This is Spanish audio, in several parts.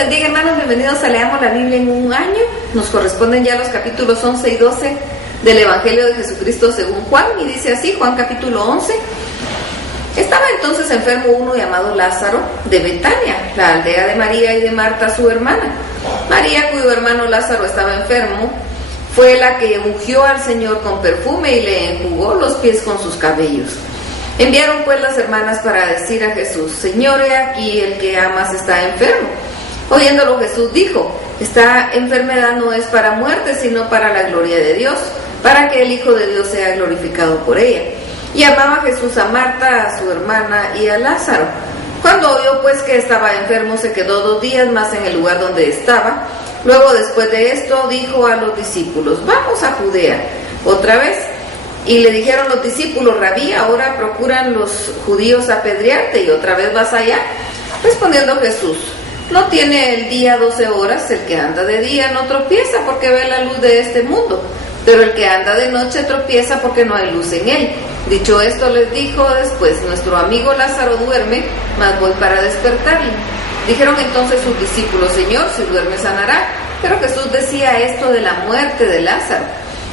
bendiga, hermanos, bienvenidos a Leamos la Biblia en un año. Nos corresponden ya los capítulos 11 y 12 del Evangelio de Jesucristo según Juan, y dice así, Juan capítulo 11. Estaba entonces enfermo uno llamado Lázaro de Betania, la aldea de María y de Marta su hermana. María, cuyo hermano Lázaro estaba enfermo, fue la que ungió al Señor con perfume y le enjugó los pies con sus cabellos. Enviaron pues las hermanas para decir a Jesús: Señor, he aquí el que amas está enfermo. Oyéndolo Jesús dijo: esta enfermedad no es para muerte, sino para la gloria de Dios, para que el Hijo de Dios sea glorificado por ella. Y amaba Jesús a Marta, a su hermana y a Lázaro. Cuando oyó pues que estaba enfermo, se quedó 2 días más en el lugar donde estaba. Luego, después de esto, dijo a los discípulos: vamos a Judea otra vez. Y le dijeron los discípulos: Rabí, ahora procuran los judíos apedrearte, y otra vez vas allá. Respondiendo Jesús: no tiene el día 12 horas, el que anda de día no tropieza porque ve la luz de este mundo, pero el que anda de noche tropieza porque no hay luz en él. Dicho esto, les dijo después: nuestro amigo Lázaro duerme, mas voy para despertarle. Dijeron entonces sus discípulos: Señor, si duerme sanará. Pero Jesús decía esto de la muerte de Lázaro,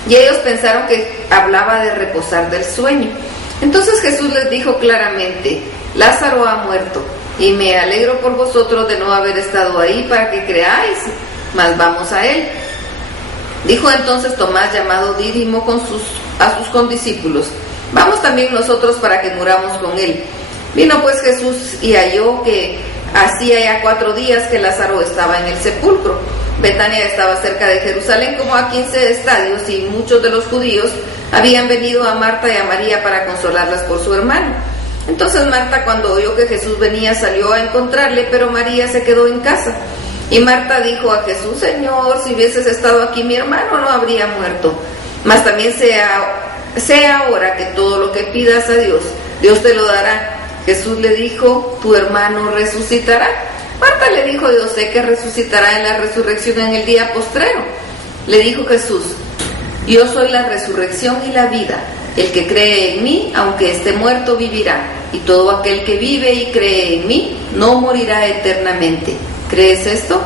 y ellos pensaron que hablaba de reposar del sueño. Entonces Jesús les dijo claramente: Lázaro ha muerto, y me alegro por vosotros de no haber estado ahí para que creáis, mas vamos a él. Dijo entonces Tomás, llamado Dídimo, a sus condiscípulos: vamos también nosotros para que muramos con él. Vino pues Jesús y halló que hacía ya 4 días que Lázaro estaba en el sepulcro. Betania estaba cerca de Jerusalén, como a 15 estadios, y muchos de los judíos habían venido a Marta y a María para consolarlas por su hermano. Entonces Marta, cuando oyó que Jesús venía, salió a encontrarle, pero María se quedó en casa. Y Marta dijo a Jesús: Señor, si hubieses estado aquí, mi hermano no habría muerto. Mas también sea ahora que todo lo que pidas a Dios, Dios te lo dará. Jesús le dijo: tu hermano resucitará. Marta le dijo: yo sé que resucitará en la resurrección en el día postrero. Le dijo Jesús: yo soy la resurrección y la vida. El que cree en mí, aunque esté muerto, vivirá. Y todo aquel que vive y cree en mí, no morirá eternamente. ¿Crees esto?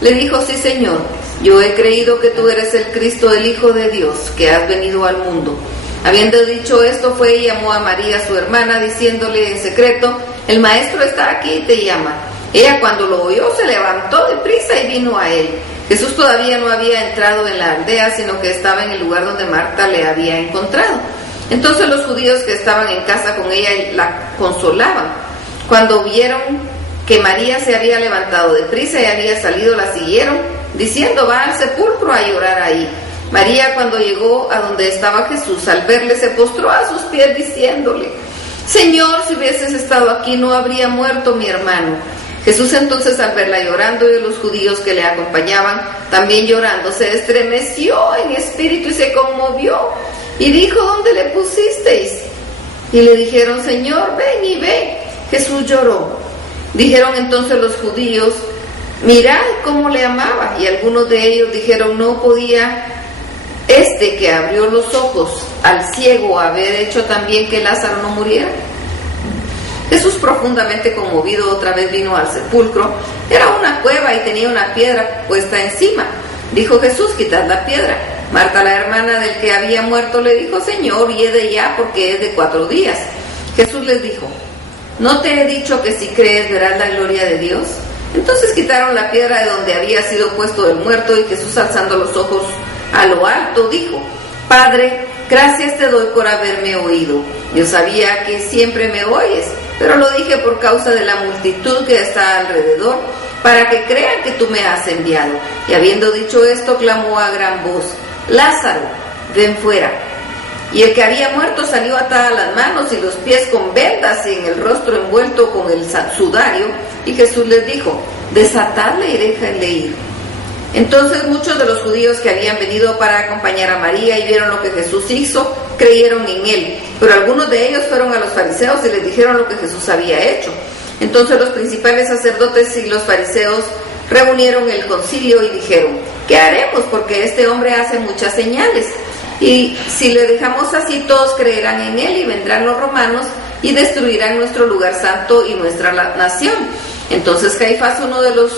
Le dijo: sí, Señor. Yo he creído que tú eres el Cristo, el Hijo de Dios, que has venido al mundo. Habiendo dicho esto, fue y llamó a María, su hermana, diciéndole en secreto: el maestro está aquí y te llama. Ella, cuando lo oyó, se levantó deprisa y vino a él. Jesús todavía no había entrado en la aldea, sino que estaba en el lugar donde Marta le había encontrado. Entonces los judíos que estaban en casa con ella la consolaban. Cuando vieron que María se había levantado deprisa y había salido, la siguieron, diciendo: va al sepulcro a llorar ahí. María, cuando llegó a donde estaba Jesús, al verle, se postró a sus pies diciéndole: Señor, si hubieses estado aquí, no habría muerto mi hermano. Jesús entonces, al verla llorando, y los judíos que le acompañaban también llorando, se estremeció en espíritu y se conmovió, y dijo: ¿dónde le pusisteis? Y le dijeron: Señor, ven y ve. Jesús lloró. Dijeron entonces los judíos: mirad cómo le amaba. Y algunos de ellos dijeron: no podía este que abrió los ojos al ciego haber hecho también que Lázaro no muriera. Jesús, profundamente conmovido, otra vez vino al sepulcro. Era una cueva y tenía una piedra puesta encima. Dijo Jesús: quitad la piedra. Marta, la hermana del que había muerto, le dijo: Señor, hiede ya, porque es de 4 días. Jesús les dijo: ¿no te he dicho que si crees verás la gloria de Dios? Entonces quitaron la piedra de donde había sido puesto el muerto, y Jesús, alzando los ojos a lo alto, dijo: Padre, gracias te doy por haberme oído. Yo sabía que siempre me oyes, pero lo dije por causa de la multitud que está alrededor, para que crean que tú me has enviado. Y habiendo dicho esto, clamó a gran voz: Lázaro, ven fuera. Y el que había muerto salió atada las manos y los pies con vendas, y en el rostro envuelto con el sudario. Y Jesús les dijo: desatadle y déjenle ir. Entonces muchos de los judíos que habían venido para acompañar a María y vieron lo que Jesús hizo, creyeron en él. Pero algunos de ellos fueron a los fariseos y les dijeron lo que Jesús había hecho. Entonces los principales sacerdotes y los fariseos reunieron el concilio y dijeron: ¿qué haremos? Porque este hombre hace muchas señales. Y si le dejamos así, todos creerán en él, y vendrán los romanos y destruirán nuestro lugar santo y nuestra nación. Entonces Caifás, uno de los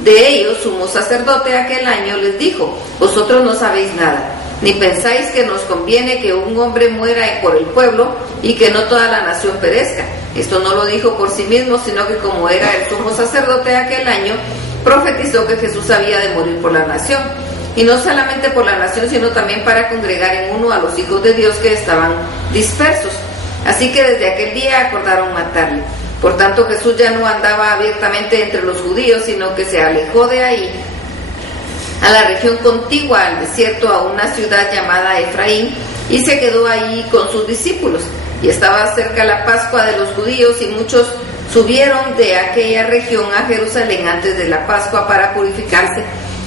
de ellos, sumo sacerdote aquel año, les dijo: vosotros no sabéis nada, ni pensáis que nos conviene que un hombre muera por el pueblo y que no toda la nación perezca. Esto no lo dijo por sí mismo, sino que como era el sumo sacerdote aquel año, profetizó que Jesús había de morir por la nación, y no solamente por la nación, sino también para congregar en uno a los hijos de Dios que estaban dispersos. Así que desde aquel día acordaron matarle. Por tanto, Jesús ya no andaba abiertamente entre los judíos, sino que se alejó de ahí a la región contigua al desierto, a una ciudad llamada Efraín, y se quedó ahí con sus discípulos. Y estaba cerca la Pascua de los judíos, y muchos subieron de aquella región a Jerusalén antes de la Pascua para purificarse,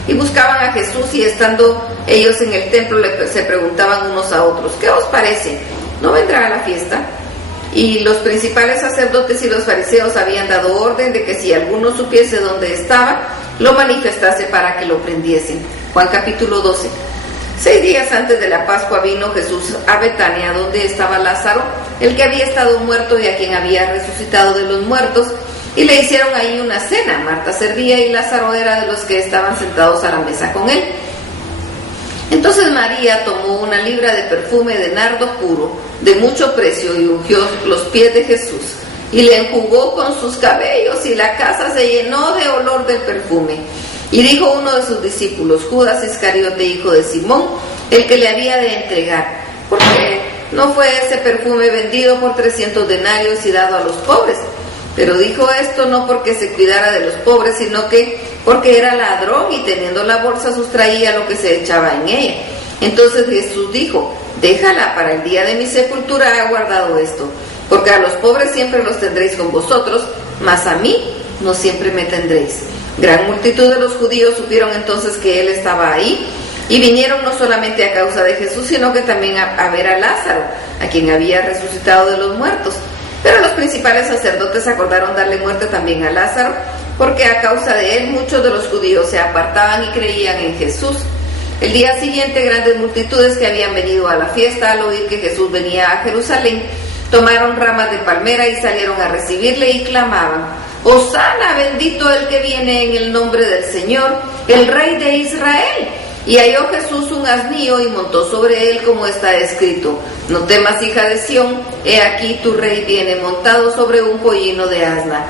y buscaban a Jesús, y estando ellos en el templo se preguntaban unos a otros: ¿qué os parece? ¿No vendrá a la fiesta? Y los principales sacerdotes y los fariseos habían dado orden de que si alguno supiese dónde estaba, lo manifestase para que lo prendiesen. Juan capítulo 12. 6 días antes de la Pascua vino Jesús a Betania, donde estaba Lázaro, el que había estado muerto y a quien había resucitado de los muertos, y le hicieron ahí una cena. Marta servía y Lázaro era de los que estaban sentados a la mesa con él. Entonces María tomó una libra de perfume de nardo puro, de mucho precio, y ungió los pies de Jesús, y le enjugó con sus cabellos, y la casa se llenó de olor del perfume. Y dijo uno de sus discípulos, Judas Iscariote, hijo de Simón, el que le había de entregar: ¿por qué no fue ese perfume vendido por 300 denarios y dado a los pobres? Pero dijo esto no porque se cuidara de los pobres, sino que porque era ladrón, y teniendo la bolsa sustraía lo que se echaba en ella. Entonces Jesús dijo: déjala, para el día de mi sepultura ha guardado esto, porque a los pobres siempre los tendréis con vosotros, mas a mí no siempre me tendréis. Gran multitud de los judíos supieron entonces que él estaba ahí, y vinieron no solamente a causa de Jesús, sino que también a ver a Lázaro, a quien había resucitado de los muertos. Pero los principales sacerdotes acordaron darle muerte también a Lázaro, porque a causa de él muchos de los judíos se apartaban y creían en Jesús. El día siguiente, grandes multitudes que habían venido a la fiesta, al oír que Jesús venía a Jerusalén, tomaron ramas de palmera y salieron a recibirle y clamaban: Hosana, bendito el que viene en el nombre del Señor, el Rey de Israel. Y halló Jesús un asnillo y montó sobre él, como está escrito: no temas, hija de Sión, he aquí tu rey viene montado sobre un pollino de asna.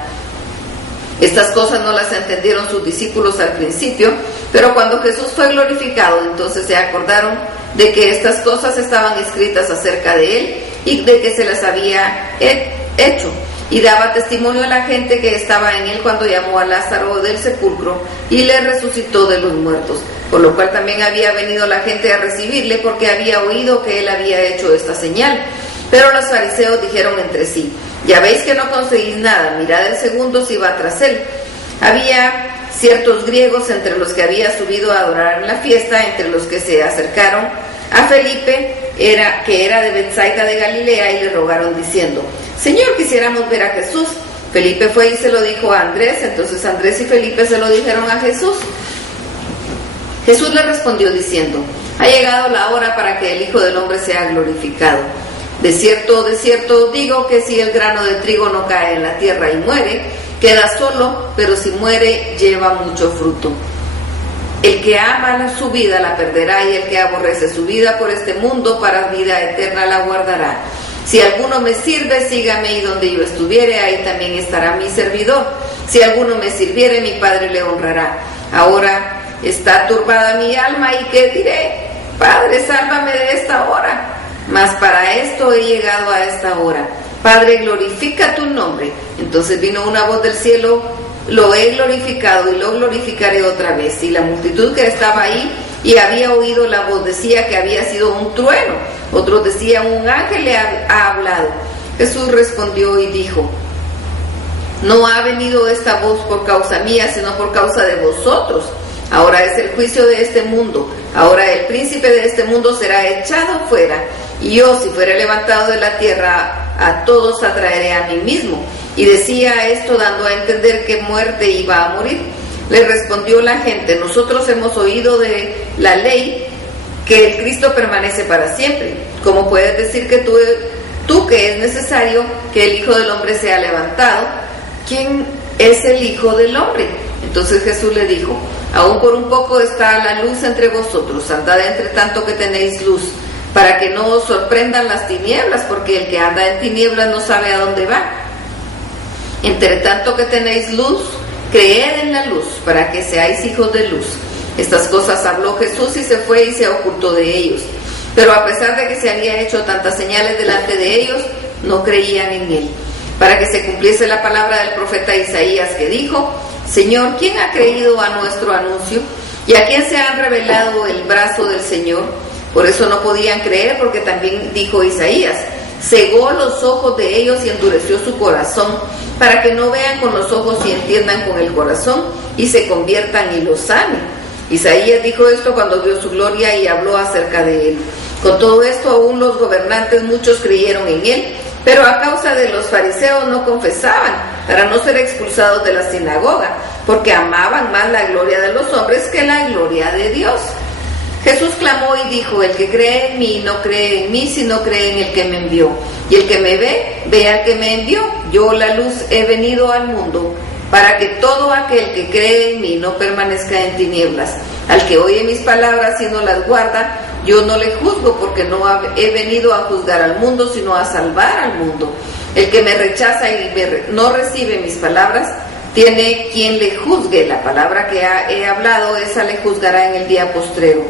Estas cosas no las entendieron sus discípulos al principio, pero cuando Jesús fue glorificado, entonces se acordaron de que estas cosas estaban escritas acerca de él y de que se las había hecho. Y daba testimonio a la gente que estaba en él cuando llamó a Lázaro del sepulcro y le resucitó de los muertos, por lo cual también había venido la gente a recibirle, porque había oído que él había hecho esta señal. Pero los fariseos dijeron entre sí: ya veis que no conseguís nada, mirad el segundo si va tras él. Había ciertos griegos entre los que había subido a adorar en la fiesta, entre los que se acercaron a Felipe, que era de Betsaida de Galilea, y le rogaron diciendo: Señor, quisiéramos ver a Jesús. Felipe fue y se lo dijo a Andrés. Entonces Andrés y Felipe se lo dijeron a Jesús. Jesús le respondió diciendo: ha llegado la hora para que el Hijo del Hombre sea glorificado. De cierto os digo que si el grano de trigo no cae en la tierra y muere, queda solo, pero si muere, lleva mucho fruto. El que ama su vida la perderá, y el que aborrece su vida por este mundo, para vida eterna la guardará. Si alguno me sirve, sígame, y donde yo estuviere, ahí también estará mi servidor. Si alguno me sirviere, mi Padre le honrará. Ahora está turbada mi alma, ¿y qué diré? Padre, sálvame de esta hora. Mas para esto he llegado a esta hora. Padre, glorifica tu nombre. Entonces vino una voz del cielo: lo he glorificado y lo glorificaré otra vez. Y la multitud que estaba ahí y había oído la voz decía que había sido un trueno. Otros decían: un ángel le ha hablado. Jesús respondió y dijo: no ha venido esta voz por causa mía, sino por causa de vosotros. Ahora es el juicio de este mundo. Ahora el príncipe de este mundo será echado fuera. Y yo, si fuera levantado de la tierra, a todos atraeré a mí mismo. Y decía esto dando a entender que muerte iba a morir. Le respondió la gente: nosotros hemos oído de la ley que el Cristo permanece para siempre. ¿Cómo puedes decir que tú que es necesario que el Hijo del Hombre sea levantado? ¿Quién es el Hijo del Hombre? Entonces Jesús le dijo: aún por un poco está la luz entre vosotros, andad entre tanto que tenéis luz, para que no os sorprendan las tinieblas, porque el que anda en tinieblas no sabe a dónde va. Entre tanto que tenéis luz, creed en la luz, para que seáis hijos de luz. Estas cosas habló Jesús y se fue y se ocultó de ellos. Pero a pesar de que se había hecho tantas señales delante de ellos, no creían en él. Para que se cumpliese la palabra del profeta Isaías, que dijo: Señor, ¿quién ha creído a nuestro anuncio? ¿Y a quién se ha revelado el brazo del Señor? Por eso no podían creer, porque también dijo Isaías: cegó los ojos de ellos y endureció su corazón, para que no vean con los ojos y entiendan con el corazón, y se conviertan y los sanen. Isaías dijo esto cuando vio su gloria y habló acerca de él. Con todo esto, aún los gobernantes muchos creyeron en él, pero a causa de los fariseos no confesaban, para no ser expulsados de la sinagoga, porque amaban más la gloria de los hombres que la gloria de Dios. Jesús clamó y dijo: el que cree en mí no cree en mí, sino cree en el que me envió. Y el que me ve, ve al que me envió. Yo, la luz, he venido al mundo, para que todo aquel que cree en mí no permanezca en tinieblas. Al que oye mis palabras y no las guarda, yo no le juzgo, porque no he venido a juzgar al mundo, sino a salvar al mundo. El que me rechaza y no recibe mis palabras, tiene quien le juzgue. La palabra que he hablado, esa le juzgará en el día postrero.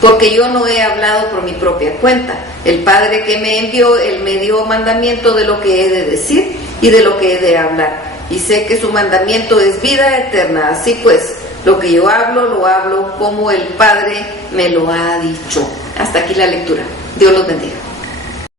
Porque yo no he hablado por mi propia cuenta. El Padre que me envió, Él me dio mandamiento de lo que he de decir y de lo que he de hablar. Y sé que su mandamiento es vida eterna. Así pues, lo que yo hablo, lo hablo como el Padre me lo ha dicho. Hasta aquí la lectura. Dios los bendiga.